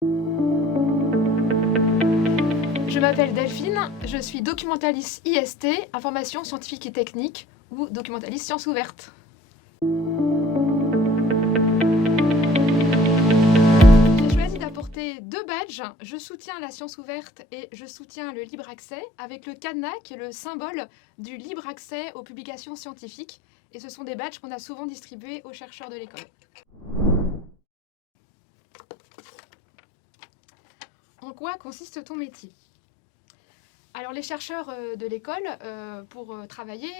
Je m'appelle Delphine, je suis documentaliste IST, information scientifique et technique, ou documentaliste sciences ouvertes. J'ai choisi d'apporter 2 badges. Je soutiens la science ouverte et je soutiens le libre accès, avec le cadenas qui est le symbole du libre accès aux publications scientifiques. Et ce sont des badges qu'on a souvent distribués aux chercheurs de l'école. En quoi consiste ton métier ? Alors les chercheurs de l'école, pour travailler,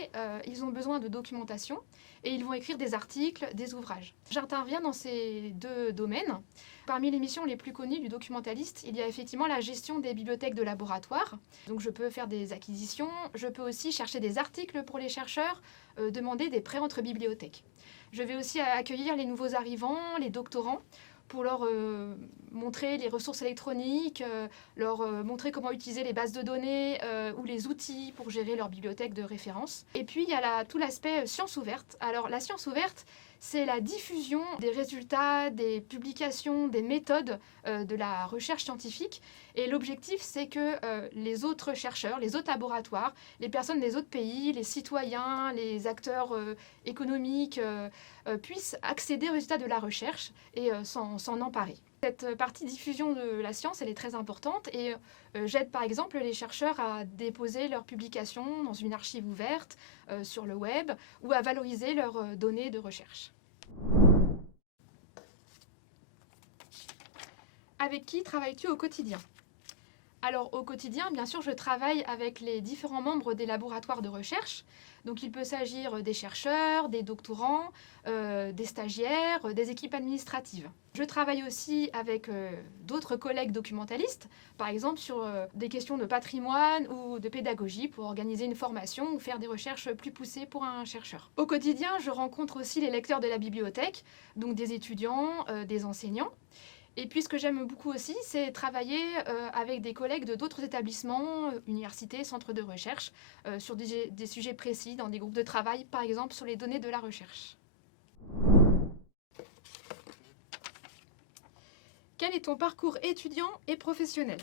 ils ont besoin de documentation et ils vont écrire des articles, des ouvrages. J'interviens dans ces 2 domaines. Parmi les missions les plus connues du documentaliste, il y a effectivement la gestion des bibliothèques de laboratoire. Donc je peux faire des acquisitions, je peux aussi chercher des articles pour les chercheurs, demander des prêts entre bibliothèques. Je vais aussi accueillir les nouveaux arrivants, les doctorants, pour leur montrer les ressources électroniques, leur montrer comment utiliser les bases de données ou les outils pour gérer leur bibliothèque de référence. Et puis il y a tout l'aspect science ouverte. Alors la science ouverte, c'est la diffusion des résultats, des publications, des méthodes de la recherche scientifique. Et l'objectif, c'est que les autres chercheurs, les autres laboratoires, les personnes des autres pays, les citoyens, les acteurs économiques puissent accéder aux résultats de la recherche et s'en emparer. Cette partie diffusion de la science, elle est très importante et j'aide par exemple les chercheurs à déposer leurs publications dans une archive ouverte sur le web ou à valoriser leurs données de recherche. Avec qui travailles-tu au quotidien ? Alors au quotidien, bien sûr, je travaille avec les différents membres des laboratoires de recherche. Donc il peut s'agir des chercheurs, des doctorants, des stagiaires, des équipes administratives. Je travaille aussi avec d'autres collègues documentalistes, par exemple sur des questions de patrimoine ou de pédagogie pour organiser une formation ou faire des recherches plus poussées pour un chercheur. Au quotidien, je rencontre aussi les lecteurs de la bibliothèque, donc des étudiants, des enseignants. Et puis ce que j'aime beaucoup aussi, c'est travailler avec des collègues de d'autres établissements, universités, centres de recherche, sur des sujets précis, dans des groupes de travail, par exemple sur les données de la recherche. Quel est ton parcours étudiant et professionnel ?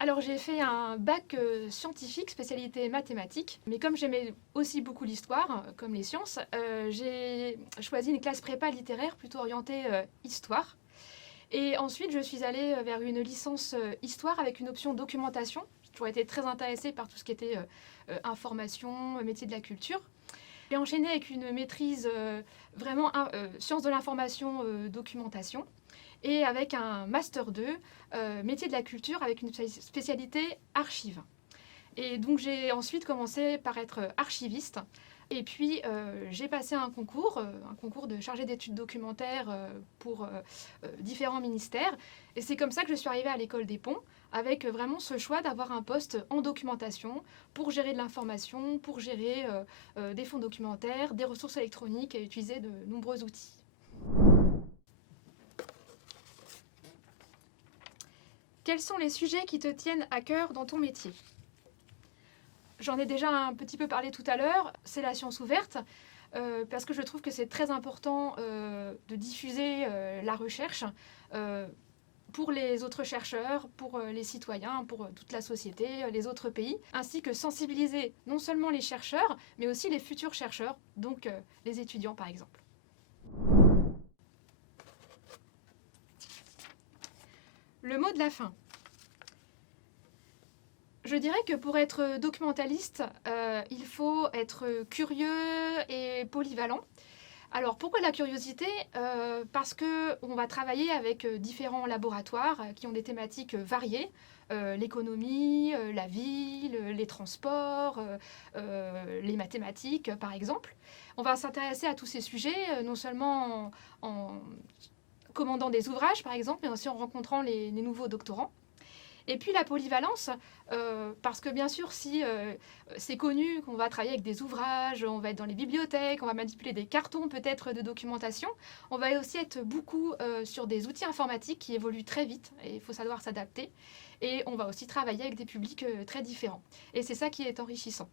Alors j'ai fait un bac scientifique, spécialité mathématiques, mais comme j'aimais aussi beaucoup l'histoire, comme les sciences, j'ai choisi une classe prépa littéraire plutôt orientée histoire. Et ensuite je suis allée vers une licence histoire avec une option documentation. J'ai toujours été très intéressée par tout ce qui était information, métier de la culture. J'ai enchaîné avec une maîtrise vraiment sciences de l'information, documentation, et avec un Master 2, métier de la culture, avec une spécialité archives. Et donc j'ai ensuite commencé par être archiviste. Et puis j'ai passé un concours de chargé d'études documentaires pour différents ministères. Et c'est comme ça que je suis arrivée à l'école des Ponts, avec vraiment ce choix d'avoir un poste en documentation pour gérer de l'information, pour gérer des fonds documentaires, des ressources électroniques et utiliser de nombreux outils. Quels sont les sujets qui te tiennent à cœur dans ton métier ? J'en ai déjà un petit peu parlé tout à l'heure, c'est la science ouverte, parce que je trouve que c'est très important de diffuser la recherche pour les autres chercheurs, pour les citoyens, pour toute la société, les autres pays, ainsi que sensibiliser non seulement les chercheurs, mais aussi les futurs chercheurs, donc les étudiants par exemple. Le mot de la fin. Je dirais que pour être documentaliste, il faut être curieux et polyvalent. Alors pourquoi la curiosité ? Parce qu'on va travailler avec différents laboratoires qui ont des thématiques variées. L'économie, la ville, les transports, les mathématiques par exemple. On va s'intéresser à tous ces sujets, non seulement en commandant des ouvrages par exemple, mais aussi en rencontrant les nouveaux doctorants. Et puis la polyvalence, parce que bien sûr, si c'est connu qu'on va travailler avec des ouvrages, on va être dans les bibliothèques, on va manipuler des cartons peut-être de documentation, on va aussi être beaucoup sur des outils informatiques qui évoluent très vite et il faut savoir s'adapter. Et on va aussi travailler avec des publics très différents. Et c'est ça qui est enrichissant.